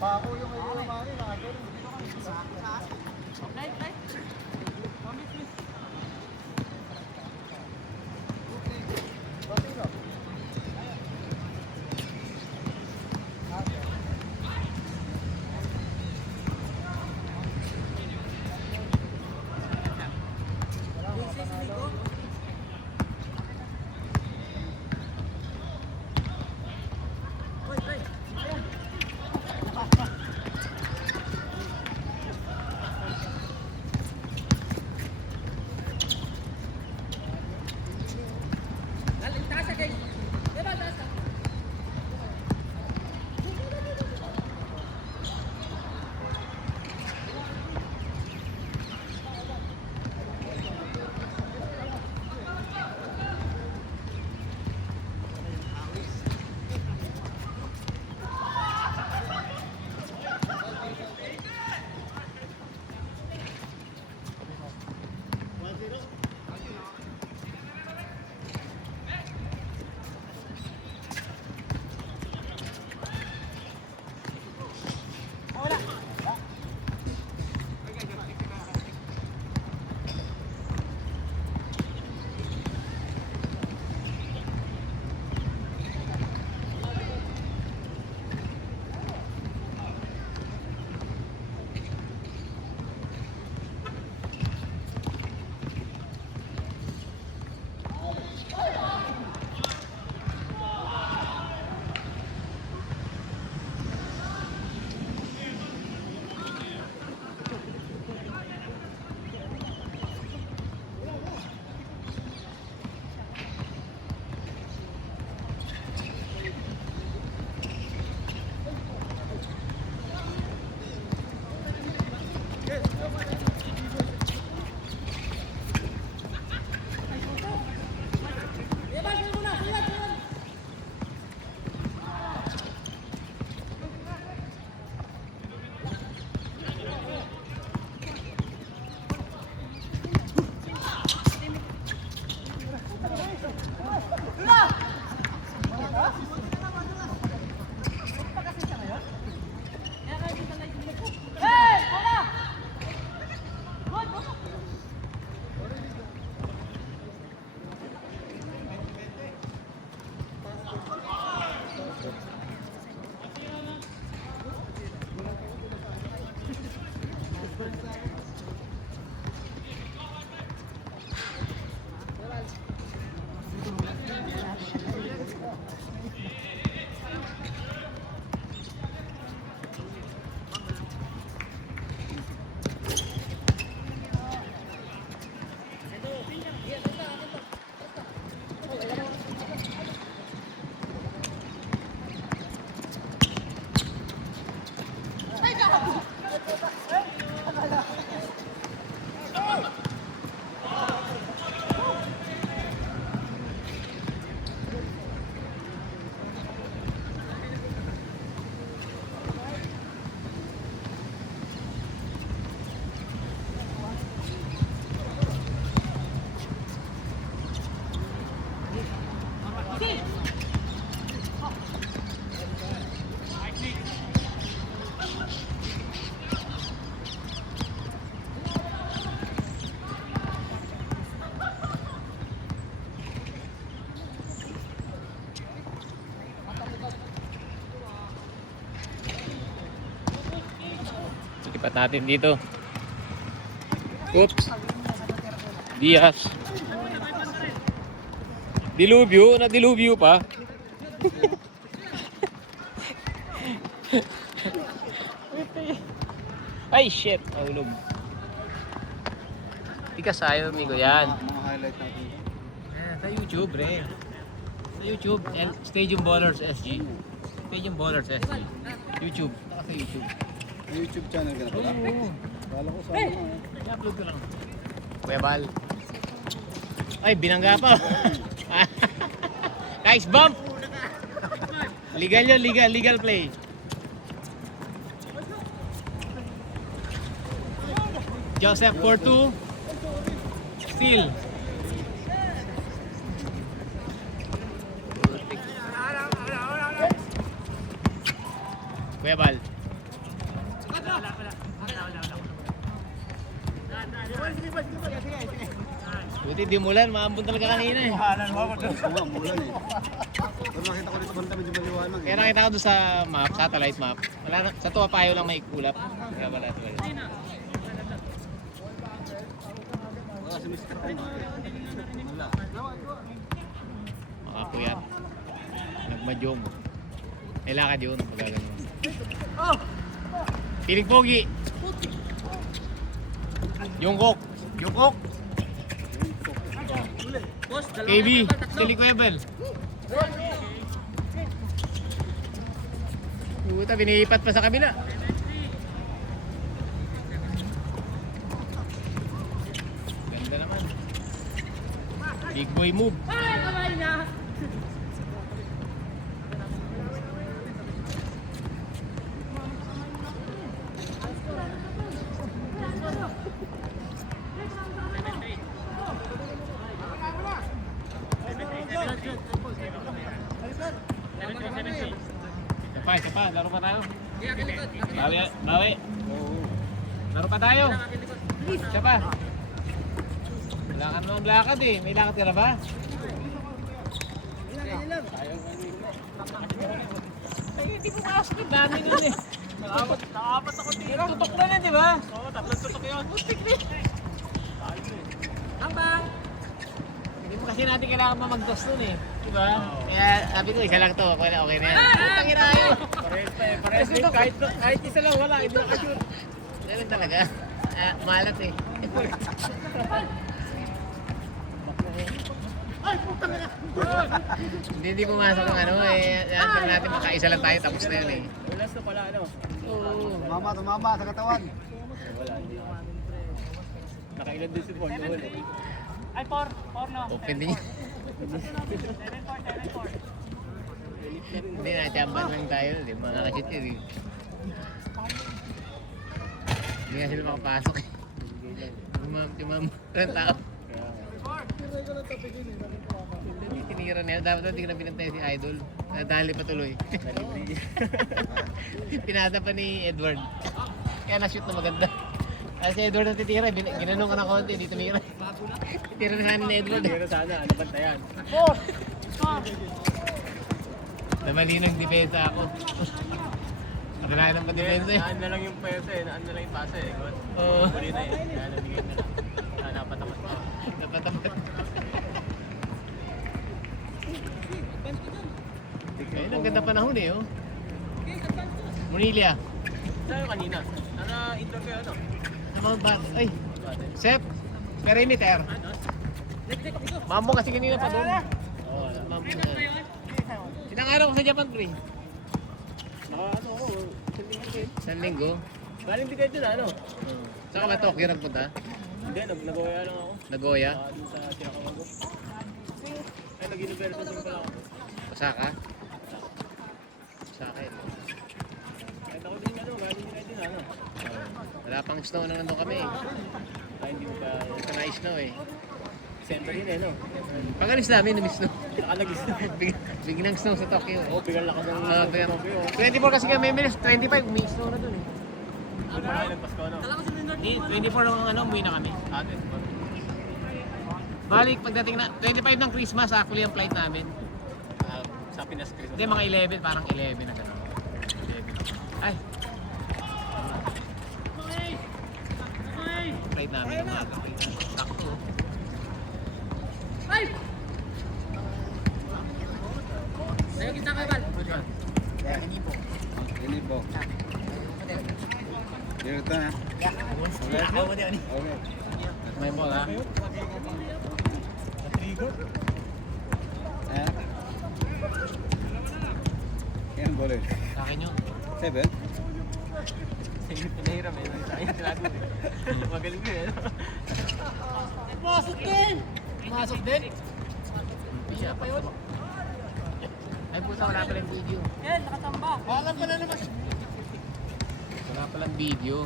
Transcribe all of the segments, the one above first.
Pako yung may lumaki, nakagano. Lipat natin dito. Oops. Diaz. Dilubyo? Na-dilubyo pa? Ay, shit. Nahulog. Tikas ayaw, amigo. Yan. Mga highlight natin. Sa YouTube, re. Sa YouTube. Stadium Ballers SG. Stadium Ballers SG. YouTube. Naka sa YouTube. YouTube channel ka na pala. Oo. Kala ko sa ano eh. I-upload ko lang. Kuya Bal. Ay, binangga pa. Nice bump! Legal yun, legal play. Joseph Portu. Steal. Kuya Bal. Buti di mulan, maambon talaga kanina eh. Oo, mulan eh. Pero nakita ko dito banda medyo maliwanag. Kaya nakita ko doon sa map, satellite map. Wala na, sa tuwa payo lang may kulap. Kaya wala talaga. Wala si Mr. Wala. Makakuyat. Nagmadyong. May lakad yun, pag gano'n. Piling pogi. Jungkook. Jungkook. KB. Stili Kuebel. Puta, binihipat pa sa kabila. Ganda naman. Big boy move. Isa pa, laro pa tayo. Bawi. Laro pa tayo. Isa pa. Wala ka naman lakad eh. May lakad ka na ba? Ay, hindi ko kasok yung dami nun eh. Nakapat ako dito. Tutok na di ba? Oo, tatlong tutok yun. Pustik din. Hambang! Hindi mo kasi natin kailangan mamagdos nun eh. Diba? Kaya sabi ko, isa lang to. Okay na yan. Putang ina yun. Pares din. Kahit isa lang wala. Hindi nakashoot. Ganun talaga. Malat eh. Ay, putang ina. Hindi pumasok ng ano eh. Sabi natin makaisa lang tayo tapos na yun eh. Wala sa pala ano? Oo. Tumama sa katawan. Wala, hindi ako. Nakailan din si Ford. Ay, 4 no. Open din yun. 7-4. Hindi na-champan lang tayo. Hindi makakashit yun eh. Hindi nga sila makapasok eh. Tumam ng tao. Hindi tinira na yun. Dapat hindi ko na binantay si Idol. Nadali pa tuloy. Pinasa pa ni Edward. Kaya na-shoot na maganda. Kasi si Edward na titira, ginanong ko ng konti, hindi tumira. Tira na sana ni Edward. Pero sana, ano ba na yan? Namalinang depensa ako. Pagkalain ng pa-depensa eh. Naan na lang yung pesa eh, naan na lang yung pasa eh. Oo. Huli na eh, kaya nabigyan na lang. Napatamas pa. Napatapat. Ayun, ang ganda panahon eh oh. Munilia. Saan yung kanina? Naka-interview ano? Sa Mount Bat. Ay, Sep. Perimeter. Mambo kasi kanina pa doon. Oo, mambo na. Ilang araw ko sa Japan, pre? Naka ano ako, Isang linggo. galing di kayo dun ano? Saan ka ba Tokyo nagpunta? Hindi, nag-Nagoya lang ako. Nagoya? Dun sa Sinakawago. Ay, nag-universo dun pala ako. Osaka? Osaka yun. Kahit ako din ano, galing di kayo dun ano? Wala pang snow na nandun kami. Ay, hindi mo pa... Ito na snow eh. December yun eh, no? Pag alis namin, nami snow. Nakalagis na. Biglang snow sa Tokyo. Oo, biglang lakas ng Biglang. Tokyo. 24 kasi kami minutes, 25 may snow na dun eh. Doon pa kayo nagpasko, no? Di, 24 lang ano, umuwi na kami. Ate, Balik pagdating na, 25 ng Christmas actually ang flight namin. sa Pinas Christmas. Hindi, mga 11, parang 11 na gano'n. 11. Ay. Ride namin yung mga sakto. Sa'yo kita kay Val. Ini po. Dito na. Okay. May ball ha? Ayan. Yan, boleh. Sa akin yun. 7? Pinahiram eh. Sayang tinago eh. Magaling ko eh. Pasok din! Masok din. Siya pa yun. Ay puta, wala palang video. Yan, nakatamba. Wala pala naman. Wala palang video.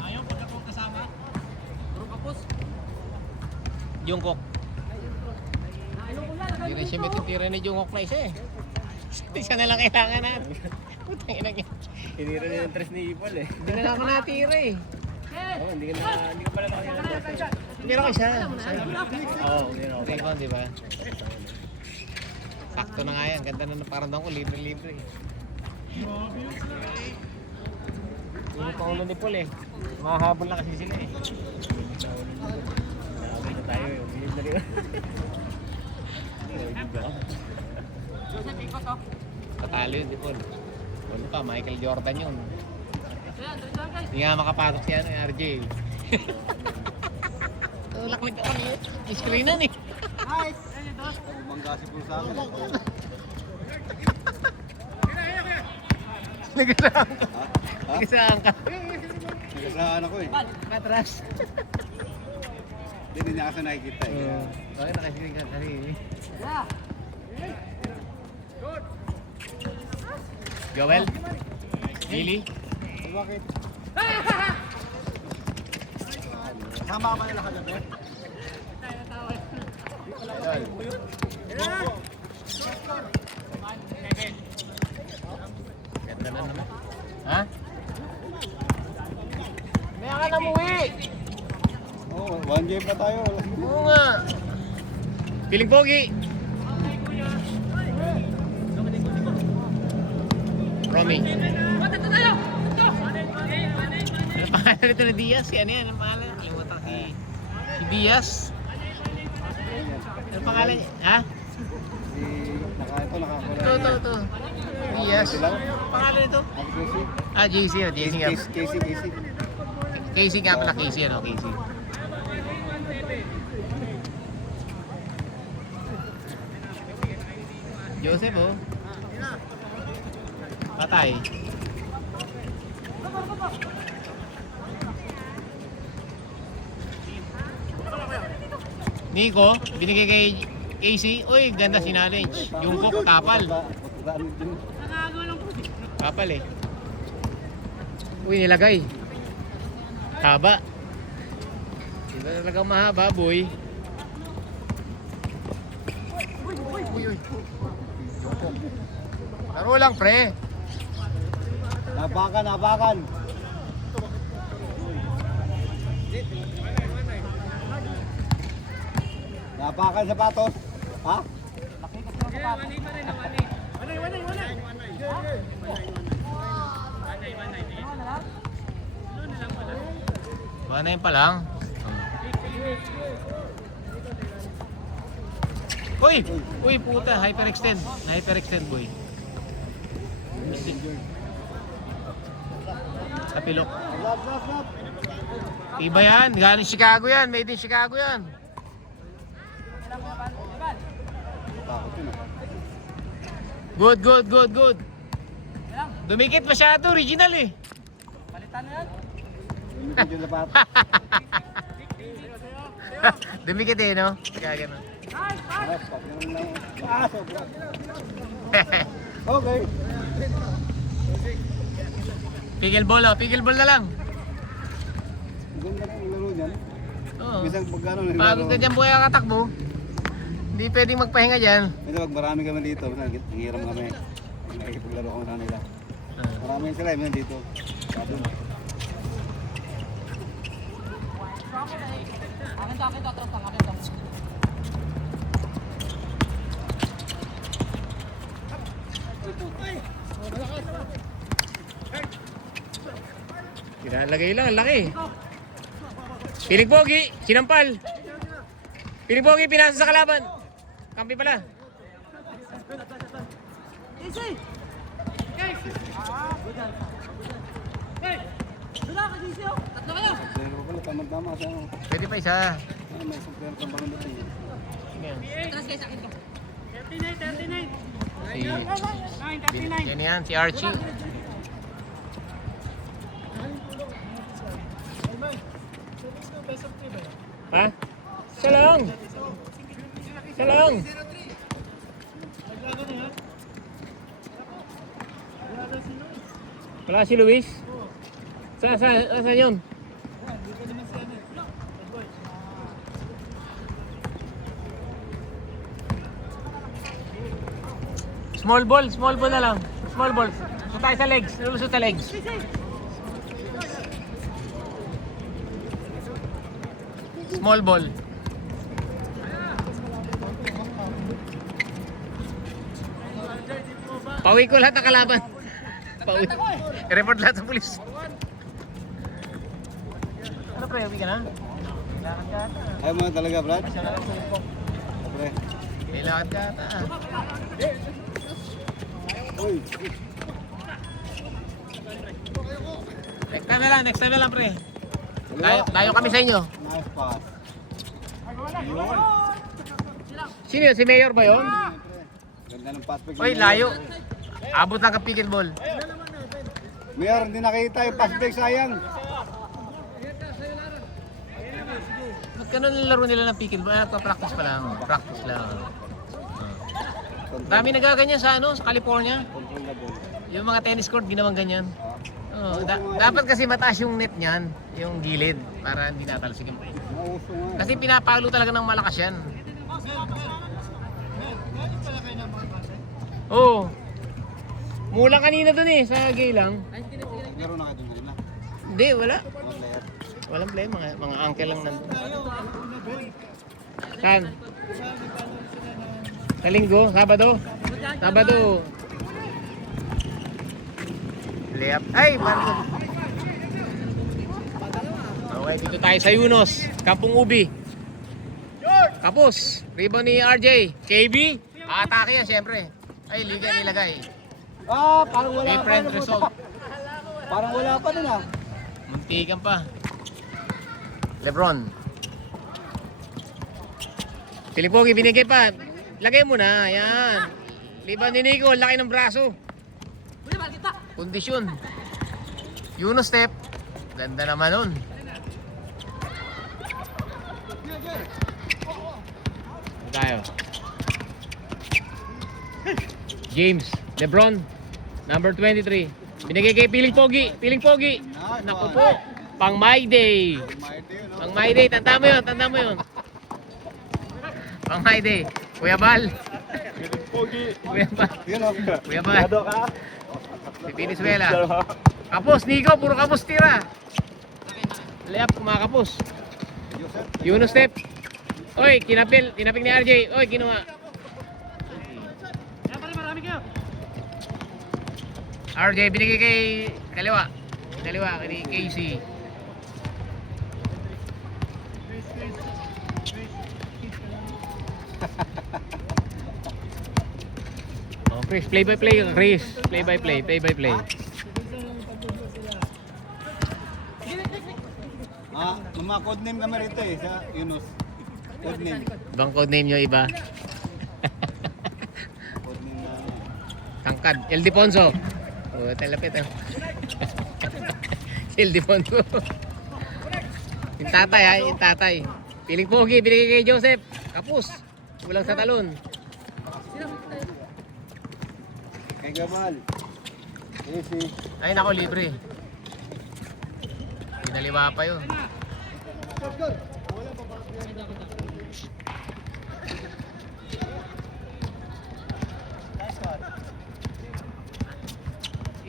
Ayaw, pag ako kasama. Puro kapos. Jungkook. Ayaw ko lang. Hindi rin siya may titira ni Jungkook na isa eh. Isa na lang kailangan natin. Putang ina niya. Tinira niya yung tres ni Ipol eh. Hindi na lang ako natira eh. Oo, hindi ka pala nakakita ng tres. Hindi lang isa. Oo, hindi na ako. Rebound, di ba? Sakto na nga yan. Ganda na parang ko. Libre-libre eh. Yung pangulo ni Paul eh. Mahahabol na kasi sila eh. Nakabay na tayo eh. Bilib na rin. Joseph, ikot oh. Patalo yun, di Paul. Ano pa, Michael Jordan yun. Ayan, dito guys. Hindi nga makapatok siya ng RJ. Tulak na ka niya. Screenan eh. Nice. Ayan, dos. Bumangga si po sa akin. Nagasaan ka. Ha? Nagasaan ka. Nagasaan ako eh. Patras. Hindi niya kasi nakikita eh. Bakit nakascreen ka sarili? Yeah. Joel? Lily? Bakit? Kasama ka ba nila kagabi? Ganda na naman. Ha? May ka na muwi! Oo, 1 game pa tayo. Oo nga. Piling pogi. Romy. Ito tayo. Ito. Ano pangalan nito ni Diaz? Si ano yan? Ano pangalan? Kalimutan si Diaz. Ano pangalan niya? Ha? Nakakulay. Ito. Diaz. Ano pangalan nito? Ah, JC. JC nga. Casey. Casey nga pala. Casey ano? Casey. Joseph oh. Patay. Nico, binigay kay Casey. Uy, ganda si Knowledge. Yung cook, kapal. Nakagawa lang po. Kapal eh. Uy, nilagay. Haba. Hindi na talagang mahaba, boy. Uy. Laro lang, pre. Nabakan. Nabakan sapatos. Ha? Mana yun pa lang. Uy, puta, hyperextend. Hyperextend, boy. Kapilok. Slap. Iba yan, galing Chicago yan, made in Chicago yan. Takot yun ah. Good. Dumikit masyado, original eh. Palitan na yan. Lumikit yung lapat. Dumikit eh, no? Kaya ganun. Sobra. Okay. Pigil ball na lang. Ganda na yung laro niyan. Oo. Minsan pag ano, Pagod ka dyan buhay kakatakbo, hindi pwedeng magpahinga dyan. minsan pag marami kami dito, minsan nangiram kami. Nakikipaglaro kami sa nila. Marami sila, minsan dito. Sabi mo. Akin to, atras lang, akin to. Kinalagay lang, ang laki. Piling pogi, sinampal. Piling pogi, pinasa sa kalaban. Kampi pala. Pero pala, tama-tama sa ano. Pwede pa isa. May supplier kang bakang dating. Yan yan, si Archie. Ha? Isa lang. Isa lang. Wala si Luis? Saan yun? Small ball na lang. Small ball. So tayo sa legs, lulusot sa legs. Small ball. Pauwi ko lahat ng kalaban. Pauwi. I-report lahat sa pulis. Ano pre, uwi ka na? Lakad ka ata. Ayaw mo na talaga, Brad? Pre. Lakad ka ata. Uy. Next time na lang pre. Layo kami sa inyo. Nice pass. Sino yun? Si Mayor ba yun? Ganda ng pass break. Uy, layo. Abot lang ka pickleball. Mayor, hindi nakita yung pass break, sayang. Ba't ganun laro nila ng pickleball? Nagpa-practice pa lang. Practice lang. Dami nagaganyan sa sa California. Control na ball. Yung mga tennis court, ginawang ganyan. Dapat kasi mataas yung net niyan, yung gilid, para hindi natalsik yung play. Nauso nga. Kasi pinapalo talaga ng malakas yan. Oo. Mula kanina dun sa gay lang. Meron na kayo dun kanina. Hindi, wala. One player. Walang play, mga uncle lang nandun. Saan? Sa linggo? Sabado? Sabado. Layup. Ay, parang. Okay, dito tayo sa Yunus. Kampong Ubi. Kapos. Rebound ni RJ. KB. Atake yan, syempre. Ay, liga nilagay. Parang wala pa. Different result. Parang wala pa din ah. Muntikan pa. Lebron. Pilipogi, binigay pa. Lagay mo na. Yan. Liban ni Nico. Laki ng braso. Kondisyon. Yunus step. Ganda naman nun. Tayo. James. Lebron. Number 23. Binigay kay Piling Pogi. Piling Pogi. Naku po. Pang My Day. Pang My Day. Tanda mo yun. Tanda mo yun. Pang My Day. Kuya Bal. Kuya Bal. Kuya Bal. Si Venezuela. Kapos, Nico. Puro kapos tira. Layup, kumakapos. Yunus step. Oy, kinapil ni RJ. Oy, ginawa. RJ, binigay kay kaliwa. Kaliwa, kay Casey. Oh, Chris, play by play, Chris. Play by play. Mga codename kami rito sa Yunus. Codename. Bang code name nyo iba? Codename na Tangkad. El Deponso. Oh, talapit ah. Si El Deponso. Yung tatay. Piling Pogi, binigay kay Joseph. Kapus. Walang sa talon. kay Gabal. Easy. Ay nako, libre. Pinaliwa pa yun.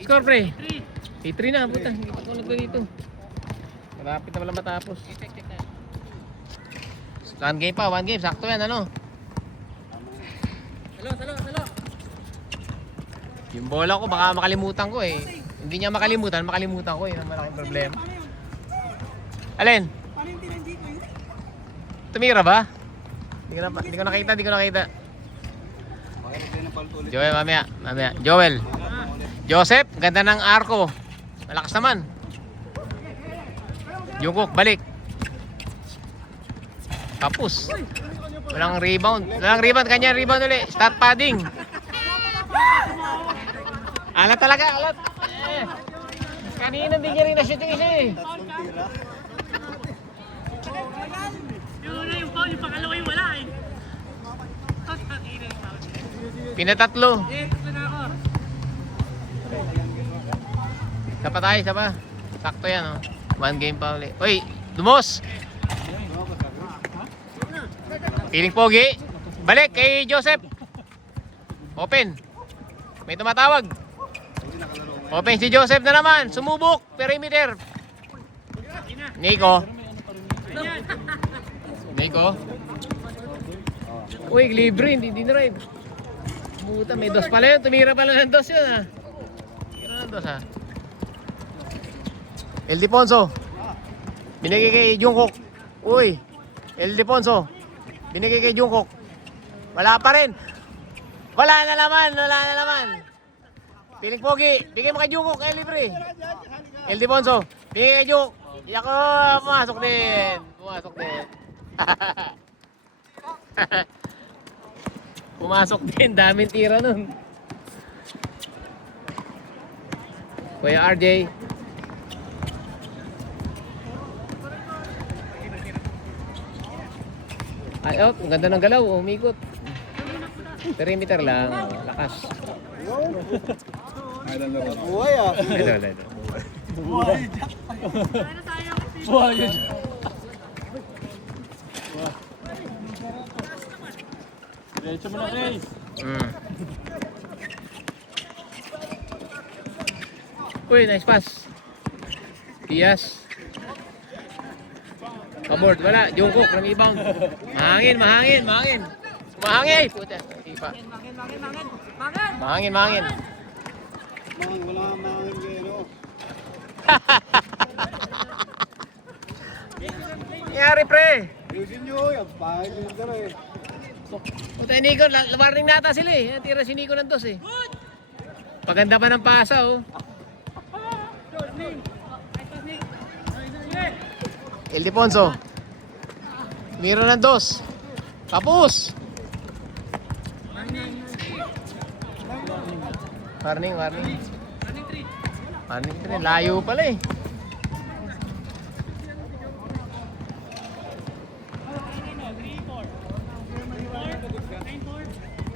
Score pre. 3 na, puta. Hindi pa ako dito. Malapit na pala matapos. One game. Sakto yan, ano? Salo. Yung bola ko, baka makalimutan ko eh. Hindi niya makalimutan ko. Yun ang malaking problema. Alin? tumira ba? Hindi ko nakita. Pakilap tayo ng palto ulit. Joel, mamaya. Joel. Joseph, ganda ng arko. Malakas naman. Jungkook, balik. Tapos. Walang rebound. Kanya rebound ulit. Start padding. Alat talaga, alat. Kanina hindi niya rin na-shoot yung isa eh. Yung foul, yung pangalawa yung wala eh. Pinatatlo. Tatlo na ako. Isa pa tayo, isa pa. Sakto yan, oh. One game pa ulit. Uy, Dumos! Piling pogi. Balik kay Joseph. Open. May tumatawag. Open si Joseph na naman. Sumubok. Perimeter. Nico. Uy, libre. Hindi drive. Buta, may dos pala yun. Tumira pala ng dos yun, ha. Tumira ng dos, ha. Ildefonso. Binigay kay Jungkook. Uy. Ildefonso. Binigay kay Jungkook. Wala pa rin. Wala na naman. Piling pogi. Bigay mo kay Jungkook. Kaya libre. Ildefonso. Bigay kay Jungkook. Yako, pumasok din. Pumasok din. Daming tira nun. Kuya RJ. Ay, oh, ang ganda ng galaw. Umikot. Perimeter lang. Lakas. Buhay ah. Ito. Buhay yun. Diretso mo na, Chris. Uy, nice pass. Diaz. Aboard, wala. Jungkook, rebound. Mahangin. Puta, ipa. Mahangin. Wala mahangin kayo. Nangyari, pre. Ayusin nyo, yung pahit yung dara eh. Puta, Nico, warning nata sila eh. Tira si Nico ng dos eh. Paganda pa ng pasa, oh. Ildefonso. Miro ng dos. Tapos. Warning. Warning 3. Layo pala eh.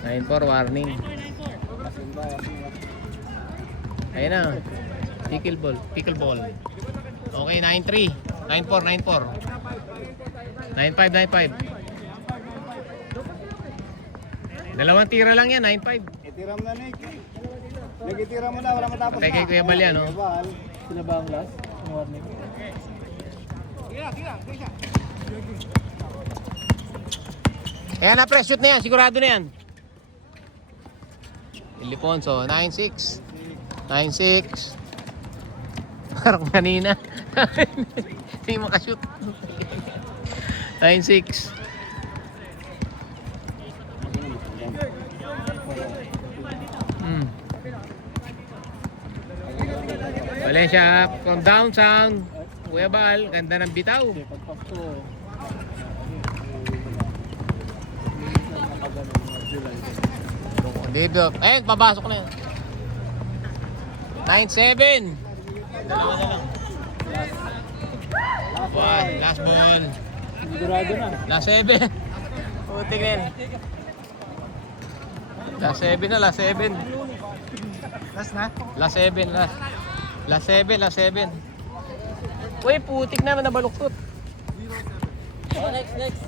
Nine four, warning. Ayun na. Pickleball. Okay, 9-3. 9-4. 9-5. Dalawang tira lang yan, 9-5. Itira mo na, Nick. Nag-itira mo na, wala matapos na. Patay kay Kuya Bal yan, no? Kuya Bal. Sila ba ang last? Ang warning? Ayan na, pre, shoot na yan. Sigurado na yan. Ildefonso, 9-6. Parang kanina. Hindi makashoot. 9-6. Valencia from downtown. Kuya Bal, ganda ng bitaw. Pagpakto. Dito. Eh, papasok na yan. 9-7. Dalawa na lang. Last ball. Sigurado na. Last 7. Putik na yan. Last 7 na, last 7. Last na? Last 7. Last 7. Uy, putik naman na baluktot. Next.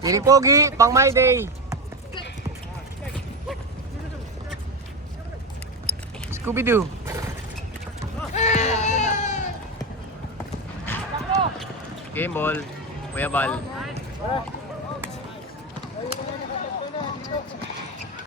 Piling pogi, pang my day. Scooby-Doo. Game ball. Kuya Bal.